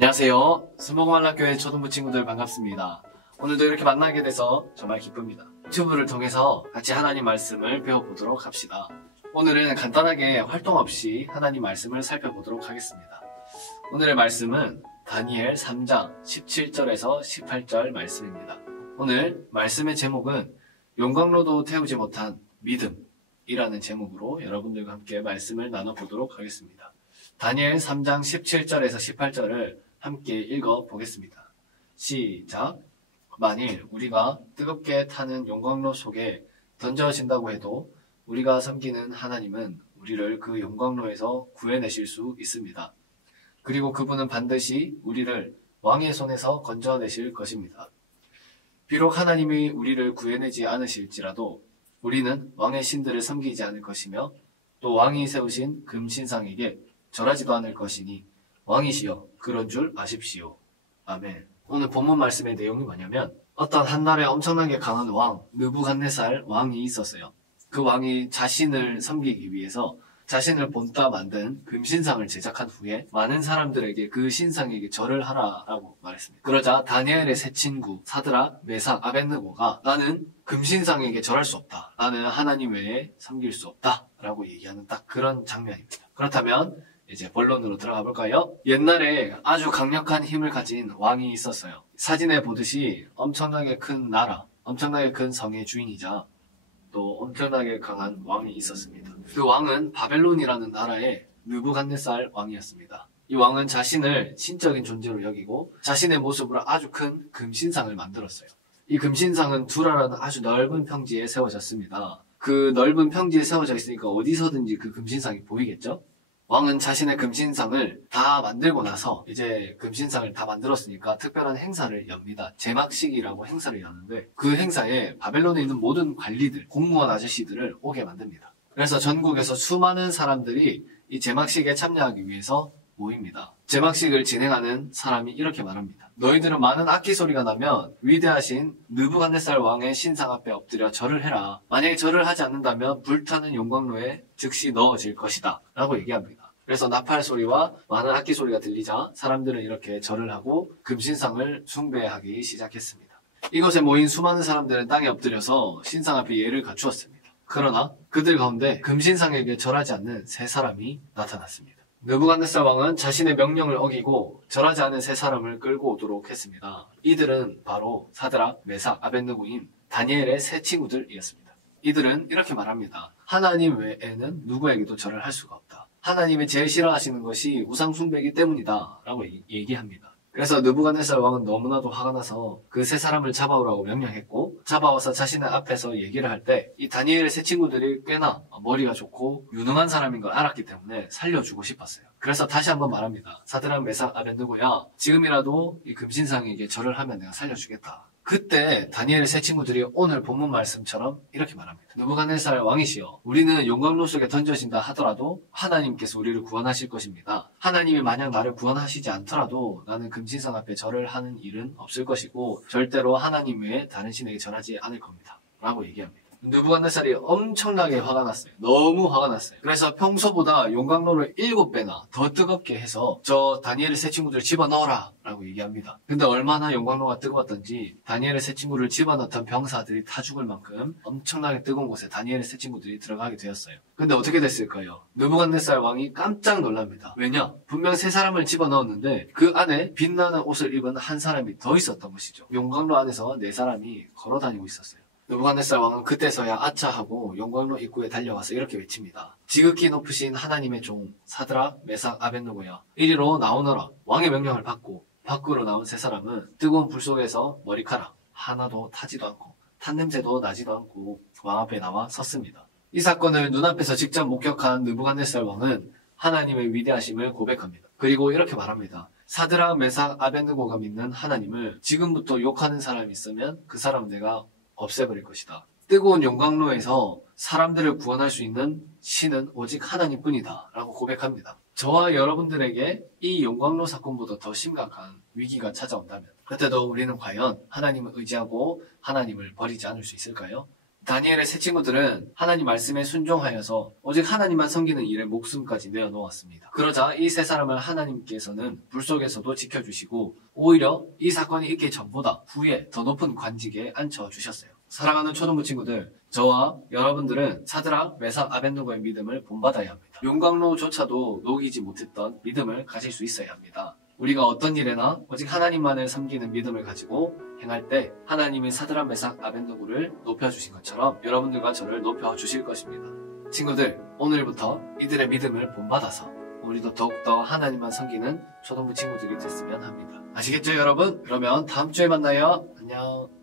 안녕하세요. 스모그만락교회 초등부 친구들 반갑습니다. 오늘도 이렇게 만나게 돼서 정말 기쁩니다. 유튜브를 통해서 같이 하나님 말씀을 배워보도록 합시다. 오늘은 간단하게 활동 없이 하나님 말씀을 살펴보도록 하겠습니다. 오늘의 말씀은 다니엘 3장 17절에서 18절 말씀입니다. 오늘 말씀의 제목은 용광로도 태우지 못한 믿음이라는 제목으로 여러분들과 함께 말씀을 나눠보도록 하겠습니다. 다니엘 3장 17절에서 18절을 함께 읽어보겠습니다. 시작! 만일 우리가 뜨겁게 타는 용광로 속에 던져진다고 해도 우리가 섬기는 하나님은 우리를 그 용광로에서 구해내실 수 있습니다. 그리고 그분은 반드시 우리를 왕의 손에서 건져내실 것입니다. 비록 하나님이 우리를 구해내지 않으실지라도 우리는 왕의 신들을 섬기지 않을 것이며 또 왕이 세우신 금신상에게 절하지도 않을 것이니 왕이시여 그런 줄 아십시오. 아멘. 오늘 본문 말씀의 내용이 뭐냐면 어떤 한나라에 엄청나게 강한 왕 느부갓네살 왕이 있었어요. 그 왕이 자신을 섬기기 위해서 자신을 본따 만든 금신상을 제작한 후에 많은 사람들에게 그 신상에게 절을 하라라고 말했습니다. 그러자 다니엘의 세 친구 사드락, 메삭, 아벳느고가 나는 금신상에게 절할 수 없다. 나는 하나님 외에 섬길 수 없다. 라고 얘기하는 딱 그런 장면입니다. 그렇다면 이제 본론으로 들어가 볼까요? 옛날에 아주 강력한 힘을 가진 왕이 있었어요. 사진에 보듯이 엄청나게 큰 나라, 엄청나게 큰 성의 주인이자 또 엄청나게 강한 왕이 있었습니다. 그 왕은 바벨론이라는 나라의 느부갓네살 왕이었습니다. 이 왕은 자신을 신적인 존재로 여기고 자신의 모습으로 아주 큰 금신상을 만들었어요. 이 금신상은 두라라는 아주 넓은 평지에 세워졌습니다. 그 넓은 평지에 세워져 있으니까 어디서든지 그 금신상이 보이겠죠? 왕은 자신의 금신상을 다 만들고 나서 이제 금신상을 다 만들었으니까 특별한 행사를 엽니다. 제막식이라고 행사를 여는데 그 행사에 바벨론에 있는 모든 관리들, 공무원 아저씨들을 오게 만듭니다. 그래서 전국에서 수많은 사람들이 이 제막식에 참여하기 위해서 모입니다. 제막식을 진행하는 사람이 이렇게 말합니다. 너희들은 많은 악기 소리가 나면 위대하신 느부갓네살 왕의 신상 앞에 엎드려 절을 해라. 만약에 절을 하지 않는다면 불타는 용광로에 즉시 넣어질 것이다. 라고 얘기합니다. 그래서 나팔 소리와 많은 악기 소리가 들리자 사람들은 이렇게 절을 하고 금신상을 숭배하기 시작했습니다. 이곳에 모인 수많은 사람들은 땅에 엎드려서 신상 앞에 예를 갖추었습니다. 그러나 그들 가운데 금신상에게 절하지 않는 세 사람이 나타났습니다. 느부갓네살 왕은 자신의 명령을 어기고 절하지 않은 세 사람을 끌고 오도록 했습니다. 이들은 바로 사드락, 메삭, 아벳느고인 다니엘의 세 친구들이었습니다. 이들은 이렇게 말합니다. 하나님 외에는 누구에게도 절을 할 수가 없다. 하나님이 제일 싫어하시는 것이 우상 숭배이기 때문이다 라고 얘기합니다. 그래서 느부갓네살 왕은 너무나도 화가 나서 그 세 사람을 잡아오라고 명령했고 잡아와서 자신의 앞에서 얘기를 할 때 이 다니엘의 세 친구들이 꽤나 머리가 좋고 유능한 사람인 걸 알았기 때문에 살려주고 싶었어요. 그래서 다시 한번 말합니다. 사드락, 메삭, 아벳느고야 지금이라도 이 금신상에게 절을 하면 내가 살려주겠다. 그때 다니엘의 세 친구들이 오늘 본문 말씀처럼 이렇게 말합니다. 느부갓네살 왕이시여 우리는 용광로 속에 던져진다 하더라도 하나님께서 우리를 구원하실 것입니다. 하나님이 만약 나를 구원하시지 않더라도 나는 금신상 앞에 절을 하는 일은 없을 것이고 절대로 하나님 외에 다른 신에게 절하지 않을 겁니다. 라고 얘기합니다. 느부갓네살이 엄청나게 화가 났어요. 너무 화가 났어요. 그래서 평소보다 용광로를 7배나 더 뜨겁게 해서 저 다니엘의 세 친구들을 집어넣어라 라고 얘기합니다. 근데 얼마나 용광로가 뜨거웠던지 다니엘의 세 친구를 집어넣던 병사들이 타 죽을 만큼 엄청나게 뜨거운 곳에 다니엘의 세 친구들이 들어가게 되었어요. 근데 어떻게 됐을까요? 느부갓네살 왕이 깜짝 놀랍니다. 왜냐? 분명 세 사람을 집어넣었는데 그 안에 빛나는 옷을 입은 한 사람이 더 있었던 것이죠. 용광로 안에서 네 사람이 걸어다니고 있었어요. 느부갓네살 왕은 그때서야 아차하고 용광로 입구에 달려와서 이렇게 외칩니다. 지극히 높으신 하나님의 종 사드락, 메삭, 아벳느고야 이리로 나오너라. 왕의 명령을 받고 밖으로 나온 세 사람은 뜨거운 불 속에서 머리카락 하나도 타지도 않고 탄 냄새도 나지도 않고 왕 앞에 나와 섰습니다. 이 사건을 눈앞에서 직접 목격한 느부갓네살 왕은 하나님의 위대하심을 고백합니다. 그리고 이렇게 말합니다. 사드락, 메삭, 아벳느고가 믿는 하나님을 지금부터 욕하는 사람이 있으면 그 사람은 내가 없애버릴 것이다. 뜨거운 용광로에서 사람들을 구원할 수 있는 신은 오직 하나님뿐이다 라고 고백합니다. 저와 여러분들에게 이 용광로 사건보다 더 심각한 위기가 찾아온다면 그때도 우리는 과연 하나님을 의지하고 하나님을 버리지 않을 수 있을까요? 다니엘의 세 친구들은 하나님 말씀에 순종하여서 오직 하나님만 섬기는 일에 목숨까지 내어놓았습니다. 그러자 이 세 사람을 하나님께서는 불 속에서도 지켜주시고 오히려 이 사건이 있기 전보다 후에 더 높은 관직에 앉혀주셨어요. 사랑하는 초등부 친구들, 저와 여러분들은 사드락, 메삭, 아벳느고의 믿음을 본받아야 합니다. 용광로조차도 녹이지 못했던 믿음을 가질 수 있어야 합니다. 우리가 어떤 일에나 오직 하나님만을 섬기는 믿음을 가지고 행할 때 하나님이 사드락, 메삭, 아벳느고를 높여주신 것처럼 여러분들과 저를 높여주실 것입니다. 친구들, 오늘부터 이들의 믿음을 본받아서 우리도 더욱더 하나님만 섬기는 초등부 친구들이 됐으면 합니다. 아시겠죠, 여러분? 그러면 다음 주에 만나요. 안녕.